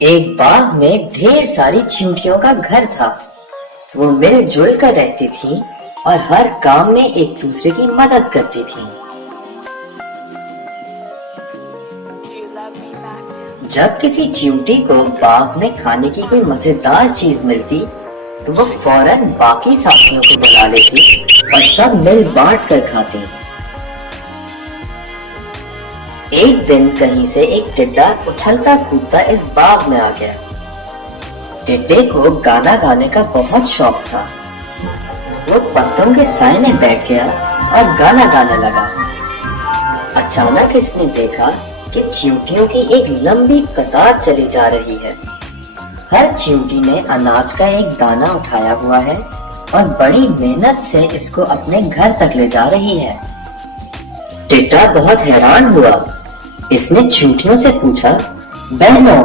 एक बाग में ढेर सारी चींटियों का घर था। वो मिलजुल कर रहती थीं और हर काम में एक दूसरे की मदद करती थीं। जब किसी चींटी को बाग में खाने की कोई मजेदार चीज मिलती तो वो फौरन बाकी साथियों को बुला लेती और सब मिल बांट कर खाते। एक दिन कहीं से एक टिड्डा उछलता कूदता इस बाग में आ गया। टिड्डे को गाना गाने का बहुत शौक था। वो पत्तों के साए में बैठ गया और गाना गाने लगा। अचानक इसने देखा कि चींटियों की एक लंबी कतार चली जा रही है। हर चींटी ने अनाज का एक दाना उठाया हुआ है और बड़ी मेहनत से इसको अपने घर तक ले जा रही है। टिड्डा बहुत हैरान हुआ। इसने चींटियों से पूछा, बहनों,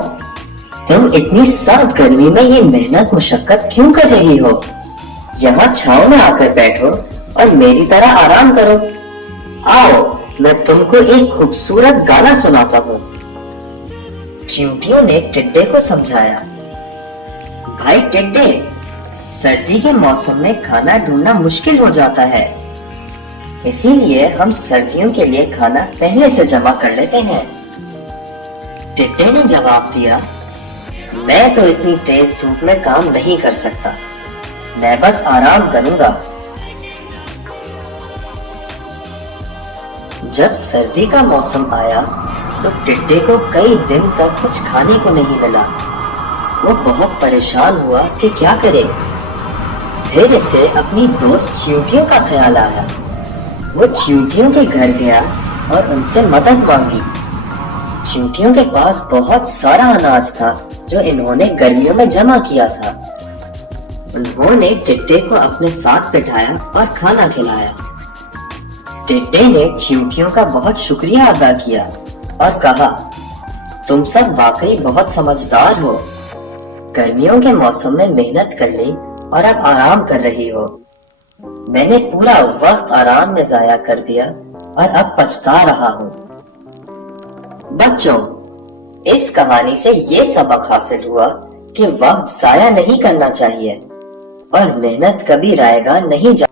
तुम इतनी सख्त गर्मी में ये मेहनत मुशक्कत क्यों कर रही हो? यहाँ छांव में आकर बैठो और मेरी तरह आराम करो। आओ, मैं तुमको एक खूबसूरत गाना सुनाता हूँ। चींटियों ने टिड्डे को समझाया, भाई टिड्डे, सर्दी के मौसम में खाना ढूंढना मुश्किल हो जाता है, इसीलिए हम सर्दियों के लिए खाना पहले से जमा कर लेते हैं। टिड्डे ने जवाब दिया, मैं तो इतनी तेज धूप में काम नहीं कर सकता, मैं बस आराम करूंगा। जब सर्दी का मौसम आया तो टिड्डे को कई दिन तक कुछ खाने को नहीं मिला। वो बहुत परेशान हुआ कि क्या करे। फिर इसे अपनी दोस्त चींटियों का ख्याल आया। वो चींटियों के घर गया और उनसे मदद मांगी। चींटियों के पास बहुत सारा अनाज था जो इन्होंने गर्मियों में जमा किया था। उन्होंने टिड्डे को अपने साथ बिठाया और खाना खिलाया। टिड्डे ने चींटियों का बहुत शुक्रिया अदा किया और कहा, तुम सब वाकई बहुत समझदार हो। गर्मियों के मौसम में मेहनत कर ली और अब आराम कर रही हो। मैंने पूरा वक्त आराम में जाया कर दिया और अब पछता रहा हूँ। बच्चों, इस कहानी से ये सबक हासिल हुआ कि वक्त जाया नहीं करना चाहिए और मेहनत कभी रायगा नहीं जा